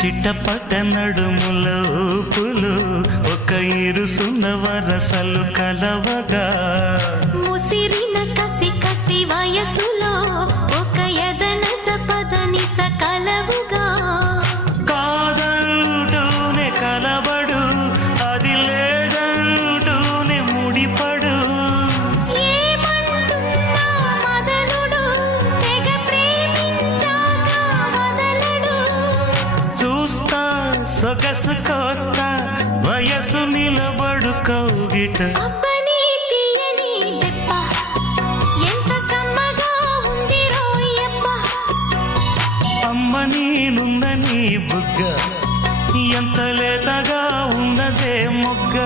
చిట్టపట్ట నడుముల ఊపులు ఒక ఇరుసున్న వరసలు కలవగా ముసిరిన కసి కసి వయసులో ఒక యదన సపదని సకలవుగా కాదంటూనే కలబడు అది లేదంటూనే ముడిపడు ఏమంటున్నా మదనుడు తెగ ప్రేమించాక వదలడు చూస్తా సొగసు కోస్తా వయసు నిలబడు కౌగిట అబ్బని తీయని దెబ్బ ఎంత కమ్మగా ఉంది రోయప్ప అమ్మ నేనున్న నీ బుగ్గ ఎంత లేతగా ఉన్నదే మొగ్గ